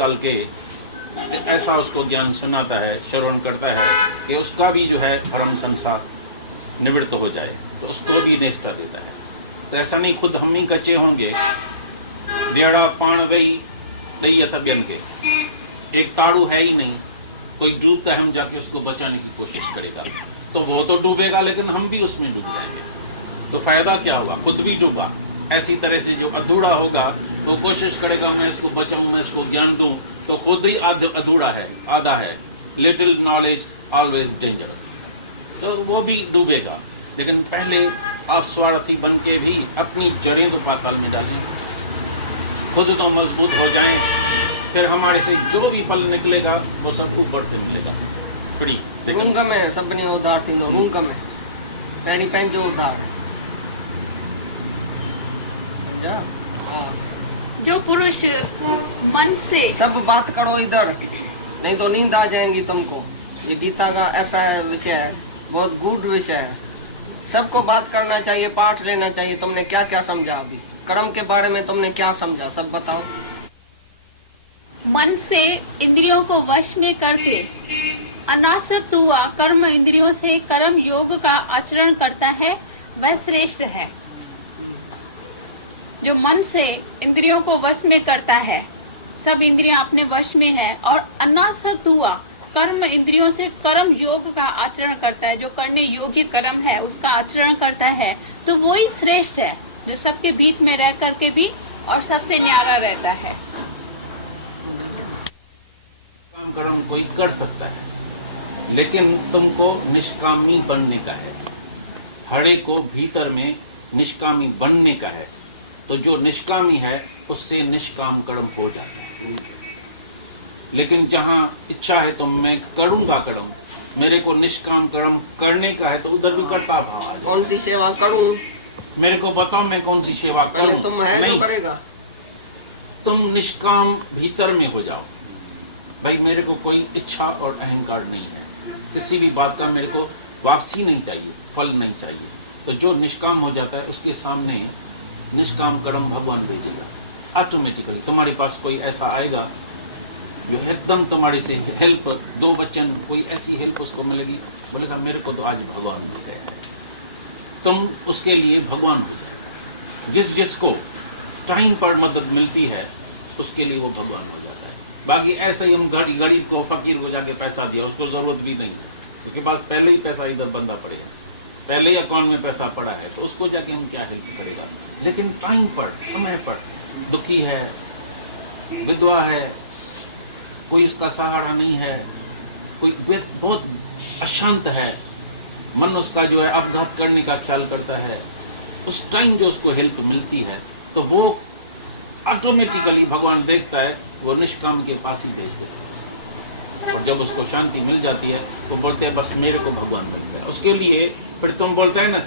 निकाल के ऐसा उसको ज्ञान सुनाता है, श्रवण करता है कि उसका भी जो है भ्रम संसार निवृत्त हो जाए, तो उसको भी निष्ठा देता है। तो ऐसा नहीं खुद हम ही कच्चे होंगे। बेड़ा पाण गई तैयत अभियन के, एक ताड़ू है ही नहीं, कोई डूबता है, हम जाके उसको बचाने की कोशिश करेगा तो वो तो डूबेगा, लेकिन हम भी उसमें डूब जाएंगे, तो फायदा क्या हुआ? खुद भी डूबा। ऐसी तरह से जो अधूरा होगा वो कोशिश करेगा मैं इसको बचाऊं, मैं इसको ज्ञान दूं, तो खुद ही अधूरा है, आधा है। लिटिल नॉलेज ऑलवेज डेंजरस, तो वो भी डूबेगा। लेकिन पहले आप स्वार्थी बन के भी अपनी जड़ें तो पाताल में डालें, खुद तो मजबूत हो जाएं, फिर हमारे से जो भी फल निकलेगा वो सब ऊपर से मिलेगा। गुंग में सभिनी उधार थींदो, गुंग में पहिरीं पंहिंजो उधार। जो पुरुष मन से सब बात करो इधर, नहीं तो नींद आ जाएंगी तुमको। ये गीता का ऐसा है विषय है, बहुत गुड विषय है, सबको बात करना चाहिए, पाठ लेना चाहिए। तुमने क्या क्या समझा? अभी कर्म के बारे में तुमने क्या समझा, सब बताओ। मन से इंद्रियों को वश में करके अनासक्त हुआ कर्म इंद्रियों से कर्म योग का आचरण करता है, वह श्रेष्ठ है। जो मन से इंद्रियों को वश में करता है, सब इंद्रियां अपने वश में है, और अनासक्त हुआ कर्म इंद्रियों से कर्म योग का आचरण करता है, जो करने योग्य कर्म है उसका आचरण करता है, तो वो ही श्रेष्ठ है, जो सबके बीच में रह करके भी और सबसे न्यारा रहता है। कर्म कोई कर सकता है, लेकिन तुमको निष्कामी बनने का है। हरे को भीतर में निष्कामी बनने का है, तो जो निष्कामी है उससे निष्काम कर्म हो जाता है। लेकिन जहां इच्छा है तो मैं करूंगा कर्म, मेरे को निष्काम कर्म करने का है, तो उधर भी करता भाव आ जाए। कौन सी सेवा करूं? मेरे को बताओ मैं कौन सी सेवा करूं? तुम है नहीं, जो करेगा। तुम निष्काम भीतर में हो जाओ। भाई मेरे को कोई इच्छा और अहंकार नहीं है, किसी भी बात का मेरे को वापसी नहीं चाहिए, फल नहीं चाहिए। तो जो निष्काम हो जाता है उसके सामने निष्काम कर्म भगवान भेजेगा ऑटोमेटिकली। तुम्हारे पास कोई ऐसा आएगा जो एकदम तुम्हारे से हेल्प, दो वचन, कोई ऐसी हेल्प उसको मिलेगी, बोलेगा मेरे को तो आज भगवान मिल गया है। तुम उसके लिए भगवान हो जाए। जिसको टाइम पर मदद मिलती है उसके लिए वो भगवान हो जाता है। बाकी ऐसे ही हम गरीब को, फकीर को जाके पैसा दिया, उसको जरूरत भी नहीं है, उसके पास पहले ही पैसा इधर बंदा पड़ेगा, पहले ही अकाउंट में पैसा पड़ा है, तो उसको जाके हम क्या हेल्प करेगा। लेकिन टाइम पर, समय पर दुखी है, विधवा है, कोई उसका सहारा नहीं है, कोई बहुत अशांत है, मन उसका जो है अपघात करने का ख्याल करता है, उस टाइम जो उसको हेल्प मिलती है तो वो ऑटोमेटिकली भगवान देखता है, वो निष्काम के पास ही भेज देता है। और जब उसको शांति मिल जाती है तो बोलते हैं बस मेरे को भगवान मिल गया। उसके लिए फिर तुम बोलते हैं ना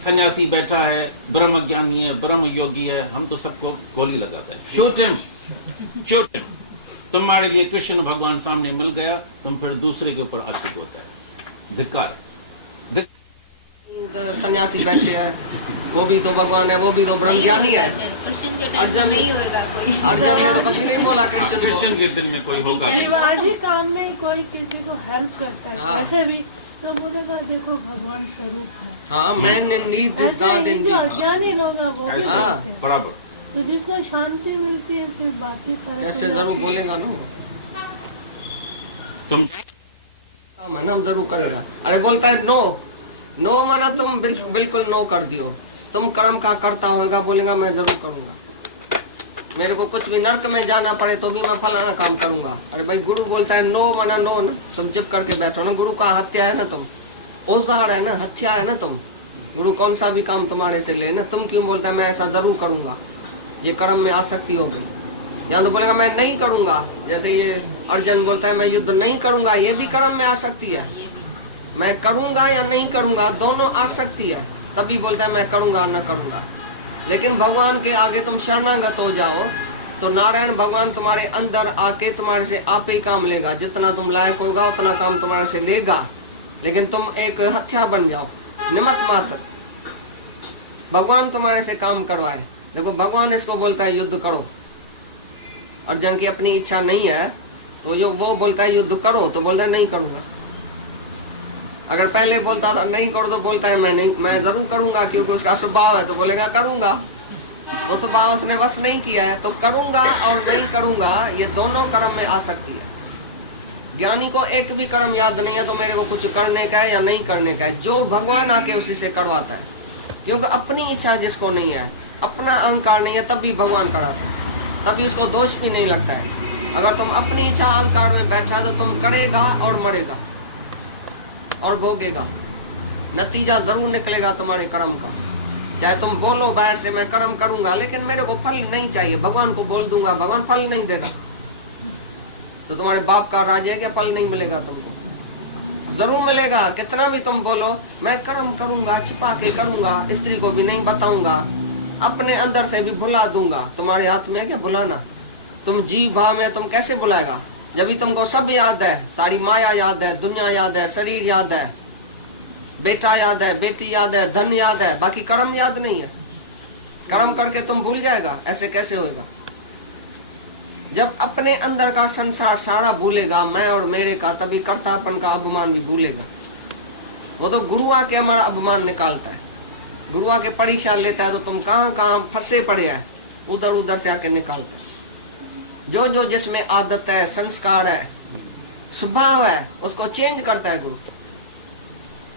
सन्यासी बैठा है, ब्रह्म ज्ञानी है, ब्रह्म योगी है, हम तो सबको गोली लगाते हैं, शूट हिम। तुम्हारे लिए कृष्ण भगवान सामने मिल गया, तुम फिर दूसरे के ऊपर आशिक होता है। धिक्कार। सन्यासी बैठे है, वो भी तो भगवान है, वो भी तो ब्रह्म ज्ञानी है। अर्जुन नहीं होगा कोई। अर्जुन ने तो कभी नहीं बोला कृष्ण के दिल में कोई होगा। शिवाजी काम में कोई किसी को हेल्प करता है वैसे भी तो बोलेगा देखो भगवान स्वरूप है। हाँ, man in need is God इन जो अज्ञानी लोग हैं वो भी बराबर। तो जिसको शांति मिलती है फिर बाकी सारे ऐसे जरूर बोलेगा ना, तुम मना जरूर करेगा। अरे बोलता है नो, नो माना तुम बिल्कुल नो कर दियो। तुम कर्म का करता होगा, बोलेगा मैं जरूर करूंगा, मेरे को कुछ भी नर्क में जाना पड़े तो भी मैं फलाना काम करूंगा। अरे भाई गुरु बोलता है नो माना नो ना, तुम चुप करके बैठो ना। गुरु का हत्या है ना, तुम औजार है ना, हत्या है ना तुम। गुरु कौन सा भी काम तुम्हारे से ले ना, तुम क्यों बोलता है मैं ऐसा जरूर करूंगा, ये कर्म में आसक्ति हो गई। या तो बोलेगा मैं नहीं करूंगा, जैसे ये अर्जुन बोलता है मैं युद्ध नहीं करूंगा, ये भी कर्म में आसक्ति है। मैं करूंगा या नहीं करूंगा दोनों आसक्ति है, तभी बोलता है मैं करूंगा ना करूंगा। लेकिन भगवान के आगे तुम शरणागत हो जाओ तो नारायण भगवान तुम्हारे अंदर आके तुम्हारे से आप ही काम लेगा। जितना तुम लायक होगा उतना काम तुम्हारे से लेगा, लेकिन तुम एक हत्या बन जाओ, निमित्त मात्र। भगवान तुम्हारे से काम करवाए। देखो भगवान इसको बोलता है युद्ध करो, अर्जुन की अपनी इच्छा नहीं है तो जो वो बोलता है युद्ध करो तो बोलता है नहीं करूंगा। अगर पहले बोलता था नहीं करो तो बोलता है मैं जरूर करूंगा क्योंकि उसका स्वभाव है, तो बोलेगा करूंगा। तो स्वभाव उसने बस नहीं किया है, तो करूंगा और नहीं करूंगा ये दोनों कर्म में आ सकती है। ज्ञानी को एक भी कर्म याद नहीं है तो मेरे को कुछ करने का है या नहीं करने का है, जो भगवान आके उसी से करवाता है। क्योंकि अपनी इच्छा जिसको नहीं है, अपना अहंकार नहीं है, तब भी भगवान कराता है, तभी उसको दोष भी नहीं लगता है। अगर तुम अपनी इच्छा अहंकार में बैठा तो तुम करेगा और मरेगा और भोगेगा, नतीजा जरूर निकलेगा तुम्हारे कर्म का। चाहे तुम बोलो बाहर से मैं कर्म करूंगा लेकिन मेरे को फल नहीं चाहिए, भगवान को बोल दूंगा भगवान फल नहीं देगा, तो तुम्हारे बाप का राज है क्या फल नहीं मिलेगा तुमको? जरूर मिलेगा। कितना भी तुम बोलो मैं कर्म करूंगा, छिपा के करूंगा, स्त्री को भी नहीं बताऊंगा, अपने अंदर से भी भुला दूंगा, तुम्हारे हाथ में है क्या भुलाना? तुम जी भाव में तुम कैसे भुलाएगा? जब भी तुमको सब याद है, सारी माया याद है, दुनिया याद है, शरीर याद है, बेटा याद है, बेटी याद है, धन याद है, बाकी कर्म याद नहीं है। कर्म करके तुम भूल जाएगा, ऐसे कैसे होएगा? जब अपने अंदर का संसार सारा भूलेगा, मैं और मेरे का, तभी कर्तापन का अभिमान भी भूलेगा। वो तो गुरु आके हमारा अभिमान निकालता है, गुरु आके परीक्षा लेता है, तो तुम कहाँ कहाँ फंसे पड़े हैं उधर उधर से आके निकालता है। जो जो जिसमें आदत है, संस्कार है, स्वभाव है, उसको चेंज करता है गुरु।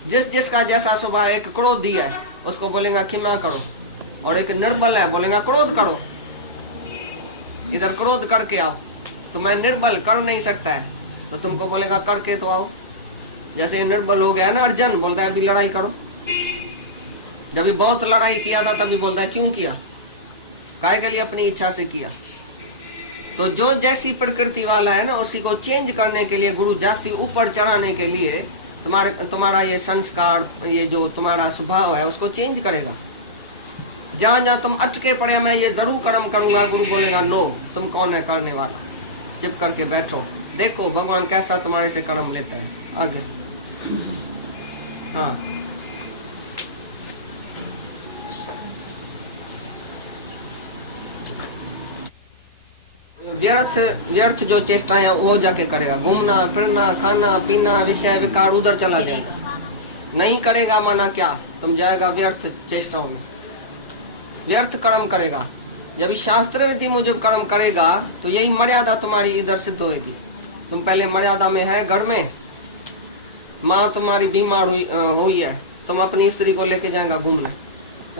जिस जिसका जैसा स्वभाव, एक क्रोधी है उसको बोलेगा क्षमा करो, और एक निर्बल है बोलेगा क्रोध करो, इधर क्रोध करके आओ। तो मैं निर्बल कर नहीं सकता है तो तुमको बोलेगा करके तो आओ। जैसे निर्बल हो गया ना अर्जुन, बोलता है अभी लड़ाई करो। जब बहुत लड़ाई किया था तभी बोलता है क्यों किया, काहे के लिए? अपनी इच्छा से किया। तो जो जैसी प्रकृति वाला है ना, उसी को चेंज करने के लिए, गुरु जास्ती ऊपर चढ़ाने के लिए तुम्हारा ये संस्कार, ये जो तुम्हारा स्वभाव है उसको चेंज करेगा। जहाँ जहाँ तुम अटके पड़े मैं ये जरूर कर्म करूंगा, गुरु बोलेगा नो, तुम कौन है करने वाला, चुप करके बैठो, देखो भगवान कैसा तुम्हारे से कर्म लेता है। आगे हाँ, व्यर्थ जो चेष्टा है वो जाके करेगा। घूमना फिरना, खाना पीना, विषय विकार, उधर चला जाएगा। नहीं करेगा माना क्या, तुम जाएगा व्यर्थ चेष्टाओं में, व्यर्थ कर्म करेगा। जब शास्त्र विधि मुझे कर्म करेगा तो यही मर्यादा तुम्हारी इधर सिद्ध होगी। तुम पहले मर्यादा में है, घर में माँ तुम्हारी बीमार हुई है, तुम अपनी स्त्री को लेके जाएगा घूमने।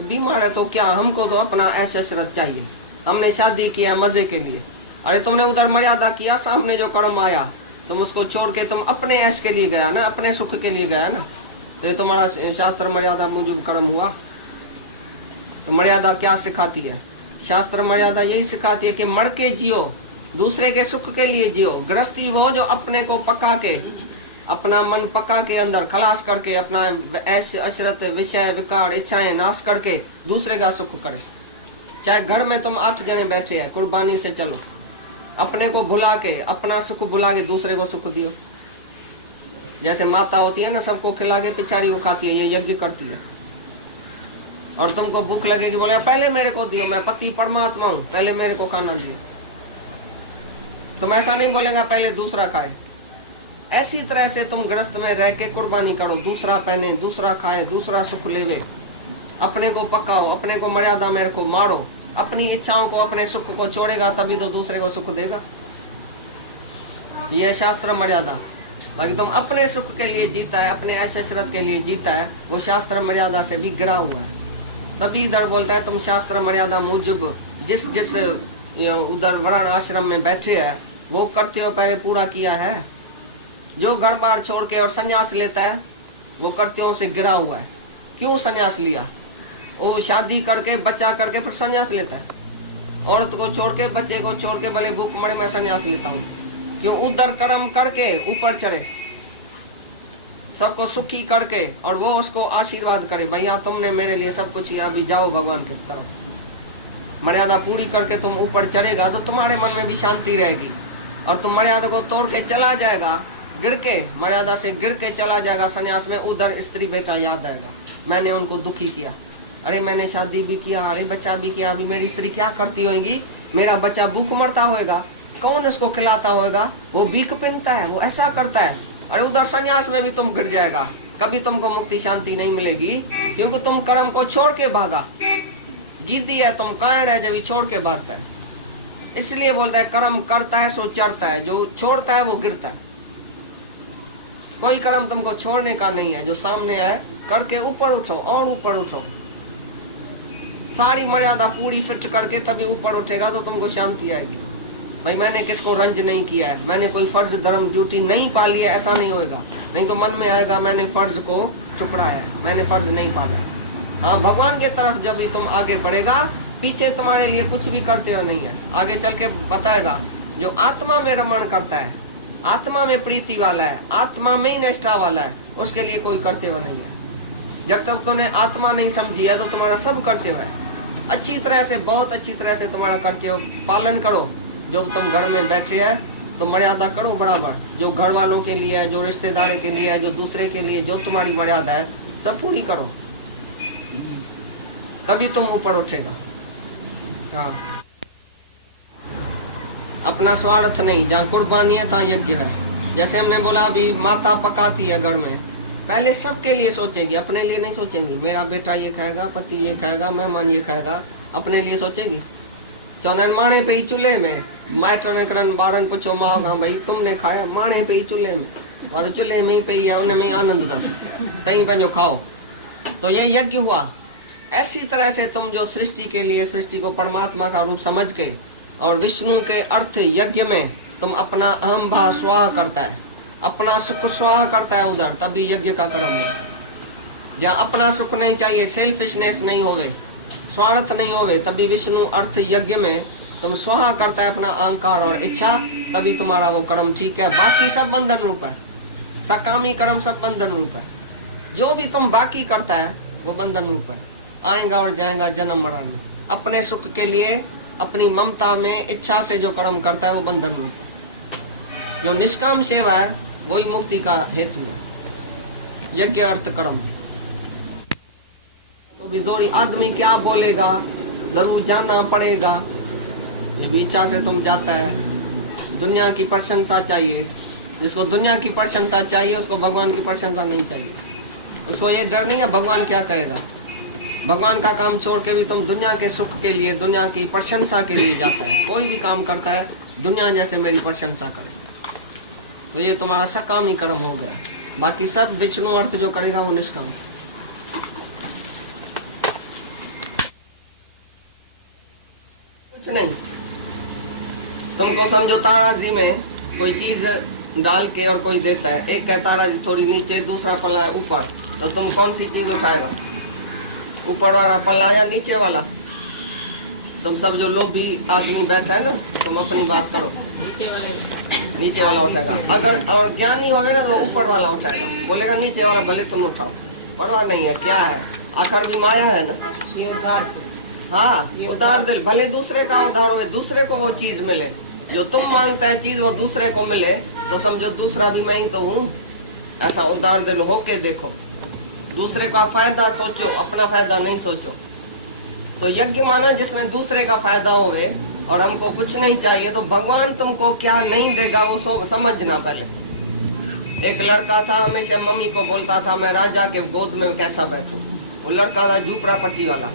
बीमार है तो क्या, हमको तो अपना ऐश अशरत चाहिए, हमने शादी किया मजे के लिए। अरे तुमने उधर मर्यादा किया, सामने जो कर्म आया तुम उसको छोड़ के तुम अपने ऐश के लिए गया ना, अपने सुख के लिए गया ना, तो ये तुम्हारा शास्त्र मर्यादा मुजब कर्म हुआ। तो मर्यादा क्या सिखाती है? शास्त्र मर्यादा यही सिखाती है कि मर के जियो, दूसरे के सुख के लिए जियो। गृहस्थी वो जो अपने को पका के, अपना मन पका के अंदर खलास करके, अपना ऐश अशरत, विषय विकार, इच्छाएं नाश करके दूसरे का सुख करे। चाहे घर में तुम 8 जने बैठे हैं, कुर्बानी से चलो, अपने को भुला के, अपना सुख भुला के दूसरे को सुख दियो। जैसे माता होती है ना, सबको खिला के पिछाड़ी को खाती है, ये यज्ञ करती है। और तुमको भूख लगेगी, बोले पहले मेरे को दियो, मैं पति परमात्मा हूँ, पहले मेरे को खाना दियो। तुम ऐसा नहीं बोलेगा पहले दूसरा खाए। ऐसी तरह से तुम गृहस्थ में रह के कुर्बानी करो, दूसरा पहने, दूसरा खाए, दूसरा सुख लेवे, अपने को पकाओ, अपने को मर्यादा में रखो, मारो, अपनी इच्छाओं को, अपने सुख को छोड़ेगा तभी तो दूसरे को सुख देगा। यह शास्त्र मर्यादा। बाकी तुम अपने सुख के लिए जीता है, अपने ऐश अशरत के लिए जीता है, वो शास्त्र मर्यादा से भी गिरा हुआ है। तभी इधर बोलता है तुम शास्त्र मर्यादा मुजब जिस जिस उधर वर्ण आश्रम में बैठे है वो करते हो पहले पूरा किया है। जो घर बार छोड़ के और संन्यास लेता है वो कर्त्यों से गिरा हुआ है। क्यों संन्यास लिया? वो शादी करके बच्चा करके फिर संन्यास लेता है। औरत को छोड़ के, बच्चे को छोड़ के, भले भूख मरे मैं संन्यास लेता हूँ। क्यों? उधर कर्म करके ऊपर चढ़े, सबको सुखी करके, और वो उसको आशीर्वाद करे, भैया तुमने मेरे लिए सब कुछ किया, अभी जाओ भगवान की तरफ। मर्यादा पूरी करके तुम ऊपर चढ़ेगा तो तुम्हारे मन में भी शांति रहेगी। और तुम मर्यादा को तोड़ के चला जाएगा, गिर के, मर्यादा से गिर के चला जाएगा संन्यास में, उधर स्त्री बेटा याद आएगा, मैंने उनको दुखी किया, अरे मैंने शादी भी किया, अरे बच्चा भी किया, अभी मेरी स्त्री क्या करती होगी, मेरा बच्चा भूख मरता होएगा, कौन उसको खिलाता होगा? वो बीक पिनता है, वो ऐसा करता है। अरे उधर संन्यास में भी तुम गिर जाएगा, कभी तुमको मुक्ति शांति नहीं मिलेगी, क्योंकि तुम कर्म को छोड़ के भागा। गिद्दी है तुम, कायड़ है जब छोड़ के भागता है। इसलिए बोलता है कर्म करता है सो चढ़ता है, जो छोड़ता है वो गिरता है। कोई कर्म तुमको छोड़ने का नहीं है, जो सामने है करके ऊपर उठो और ऊपर उठो। सारी मर्यादा पूरी फिट करके तभी ऊपर उठेगा तो तुमको शांति आएगी। भाई मैंने किसको रंज नहीं किया है, मैंने कोई फर्ज धर्म ड्यूटी नहीं पाली है, ऐसा नहीं होगा। नहीं तो मन में आएगा मैंने फर्ज को चुकड़ा है, मैंने फर्ज नहीं पाला। हाँ, भगवान के तरफ जब भी तुम आगे बढ़ेगा, पीछे तुम्हारे लिए कुछ भी करते हो नहीं है। आगे चल के बताएगा जो आत्मा में रमण करता है, आत्मा में प्रीति वाला है, आत्मा में ही निष्ठा वाला है, उसके लिए कोई करते हो नहीं है। जब तक तुमने आत्मा नहीं समझी है तो तुम्हारा सब करते हुए अच्छी तरह से, बहुत अच्छी तरह से तुम्हारा करते हो पालन करो। जो तुम घर में बैठे है तो मर्यादा करो बराबर, जो घर वालों के लिए है, जो रिश्तेदारों के लिए है, जो दूसरे के लिए, जो तुम्हारी मर्यादा है सब पूरी करो, तभी तुम ऊपर उठेगा। हाँ, अपना स्वार्थ नहीं, जहाँ कुर्बानी है तहाँ यज्ञ है। जैसे हमने बोला अभी माता पकाती है घर में, पहले सबके लिए सोचेगी, अपने लिए नहीं सोचेंगी। मेरा बेटा ये खाएगा, पति ये खाएगा, मेहमान ये खाएगा, अपने लिए सोचेगी। चौनन माणे पे ही चूल्हे में, माइटन करन बारन पूछो माँ, हाँ भाई तुमने खाया, माणे पे ही चूल्हे में, और चूल्हे में ही पे है, उनमें ही आनंद था, कहीं पे जो खाओ। तो ये यज्ञ हुआ। ऐसी तरह से तुम जो सृष्टि के लिए, सृष्टि को परमात्मा का रूप समझ के और विष्णु के अर्थ यज्ञ में तुम अपना अहम भाव स्वाहा करता है, अपना सुख स्वाहा करता है उधर, तभी यज्ञ का कर्म है। जहाँ अपना सुख नहीं चाहिए, सेल्फिशनेस नहीं होवे, स्वार्थ नहीं होवे, तभी विष्णु अर्थ यज्ञ में तुम स्वाहा करता है अपना अहंकार और इच्छा, तभी तुम्हारा वो कर्म ठीक है। बाकी सब बंधन रूप है, सकामी कर्म सब बंधन रूप है। जो भी तुम बाकी करता है वो बंधन रूप है, आएगा और जाएगा जन्म मरण। अपने सुख के लिए, अपनी ममता में, इच्छा से जो कर्म करता है वो बंधन रूप है। जो निष्काम सेवा है वही मुक्ति का हेतु है। यज्ञ अर्थ कर्म। तो भी दौड़ी आदमी क्या बोलेगा, जरूर जाना पड़ेगा, ये भी इच्छा से तुम जाता है। दुनिया की प्रशंसा चाहिए, जिसको दुनिया की प्रशंसा चाहिए उसको भगवान की प्रशंसा नहीं चाहिए। उसको ये डर नहीं है भगवान क्या करेगा। भगवान का काम छोड़ के भी तुम दुनिया के सुख के लिए, दुनिया की प्रशंसा के लिए जाता है। कोई भी काम करता है दुनिया जैसे मेरी प्रशंसा करे, तो ये तुम्हारा सकामी कर्म हो गया। बाकी सब विष्णु अर्थ जो करेगा वो निष्काम है। कुछ नहीं, तुमको समझो ताराजी में कोई चीज डाल के और कोई देता है, एक कहता ताराजी थोड़ी नीचे, दूसरा पल्ला है ऊपर, तो तुम कौन सी चीज उठाएगा, ऊपर वाला पल्ला या नीचे वाला? तुम सब जो लोग भी आदमी बैठा है ना, तुम अपनी बात करो, नीचे वाला उठाएगा। अगर और ज्ञानी होगा ना तो ऊपर वाला उठाएगा, बोलेगा नीचे वाला भले तुम उठाओ, परवाह नहीं है, क्या है, आखिर भी माया है ना। ये उधार, हाँ, उधार दिल, भले दूसरे का उधार हो, दूसरे को वो चीज मिले जो तुम मांगता है, चीज वो दूसरे को मिले, तो समझो दूसरा भी मैं ही तो हूँ। ऐसा उधार दिल होके देखो, दूसरे का फायदा सोचो, अपना फायदा नहीं सोचो। तो यज्ञ माना जिसमें दूसरे का फायदा होवे और हमको कुछ नहीं चाहिए, तो भगवान तुमको क्या नहीं देगा वो समझना पहले। एक लड़का था, हमेशा मम्मी को बोलता था मैं राजा के गोद में कैसा बैठूं। वो लड़का था झूपड़ा पट्टी वाला,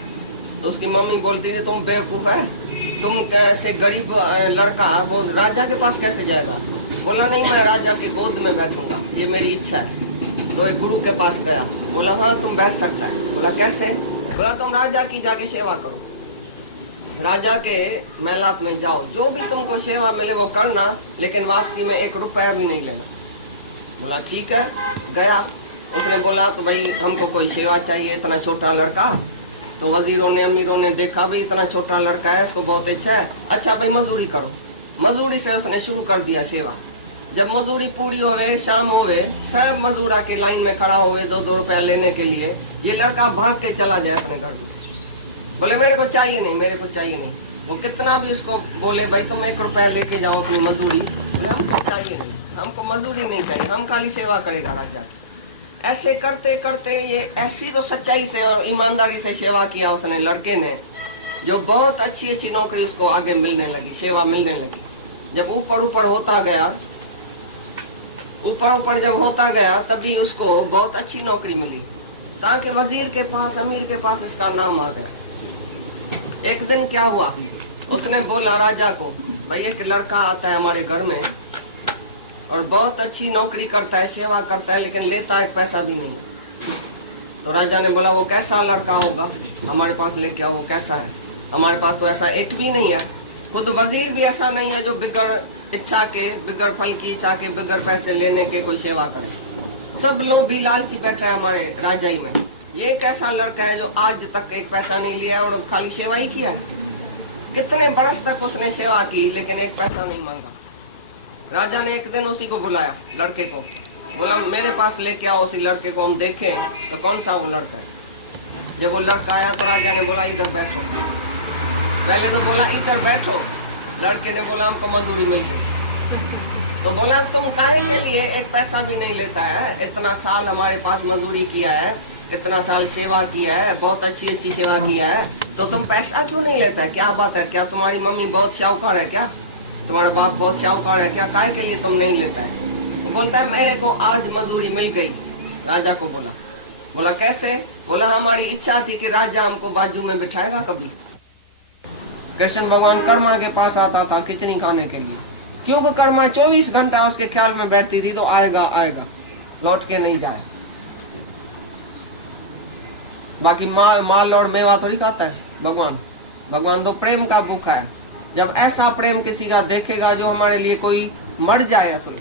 तो उसकी मम्मी बोलती थी तुम बेवकूफ है, तुम कैसे गरीब लड़का वो राजा के पास कैसे जाएगा। बोला नहीं, मैं राजा की गोद में बैठूंगा, ये मेरी इच्छा है। तो एक गुरु के पास गया, बोला हाँ तुम बैठ सकता है। बोला कैसे? बोला तुम राजा की जाके सेवा करो, राजा के महलात में जाओ, जो भी तुमको सेवा मिले वो करना, लेकिन वापसी में 1 रुपया भी नहीं लेना। बोला ठीक है, गया। उसने बोला तो भाई हमको कोई सेवा चाहिए, इतना छोटा लड़का। तो वजीरों ने, अमीरों ने देखा भाई इतना छोटा लड़का है, इसको बहुत इच्छा है, अच्छा भाई मजदूरी करो। मजदूरी से उसने शुरू कर दिया सेवा। जब मजदूरी पूरी होवे, शाम होवे, सब मजदूर आके लाइन में खड़ा हुए 2-2 रुपया लेने के लिए। ये लड़का भाग के चला जाए अपने घर में, बोले मेरे को चाहिए नहीं, मेरे को चाहिए नहीं। वो कितना भी उसको बोले भाई तुम 1 रुपया लेके जाओ अपनी मजदूरी, बोले हमको चाहिए नहीं, हमको मजदूरी नहीं चाहिए, हम खाली सेवा करेगा राजा। ऐसे करते करते ये ऐसी तो सच्चाई से और ईमानदारी से सेवा किया उसने लड़के ने, जो बहुत अच्छी अच्छी नौकरी उसको आगे मिलने लगी, सेवा मिलने लगी। जब ऊपर ऊपर होता गया, ऊपर ऊपर जब होता गया, तभी उसको बहुत अच्छी नौकरी मिली, ताकि वजीर के पास, अमीर के पास इसका नाम आ गया। एक दिन क्या हुआ, उसने बोला राजा को, भाई एक लड़का आता है हमारे घर में और बहुत अच्छी नौकरी करता है, सेवा करता है, लेकिन लेता है पैसा भी नहीं। तो राजा ने बोला वो कैसा लड़का होगा, हमारे पास लेके आओ, वो कैसा है? हमारे पास तो ऐसा एक भी नहीं है, खुद वजीर भी ऐसा नहीं है जो बिगड़ इच्छा के, बिगड़ फल की इच्छा के, बिगड़ पैसे लेने के कोई सेवा करे। सब लोग भी लालची बैठे हैं हमारे राजाई में। ये कैसा लड़का है जो आज तक एक पैसा नहीं लिया और खाली सेवा ही किया? कितने बरस तक उसने सेवा की लेकिन एक पैसा नहीं मांगा। राजा ने एक दिन उसी को बुलाया, लड़के को, बोला मेरे पास लेके आओ उसी लड़के को, हम देखें तो कौन सा वो लड़का है। जब वो लड़का आया तो राजा ने बोला इधर बैठो। पहले तो बोला इधर बैठो, लड़के ने बोला हमको मजदूरी मिल गई। तो बोला तुम काहे के लिए एक पैसा भी नहीं लेता है, इतना साल हमारे पास मजदूरी किया है, इतना साल सेवा किया है, बहुत अच्छी अच्छी सेवा किया है, तो तुम पैसा क्यों नहीं लेता है? क्या बात है, क्या तुम्हारी मम्मी बहुत शाहूकार है क्या, तुम्हारा बाप बहुत शाहूकार है क्या, काहे के लिए तुम नहीं लेता है? बोलता है मेरे को आज मजदूरी मिल गई। राजा को बोला कैसे? बोला हमारी इच्छा थी कि राजा हमको बाजू में बिठाएगा कभी। कृष्ण भगवान कर्मा के पास आता था खिचड़ी खाने के लिए, क्योंकि कर्मा 24 घंटा उसके ख्याल में बैठती थी, तो आएगा आएगा, लौट के नहीं जाए। बाकी माल और मेवा थोड़ी खाता है भगवान। भगवान तो प्रेम का भूखा है। जब ऐसा प्रेम किसी का देखेगा जो हमारे लिए कोई मर जाए, असल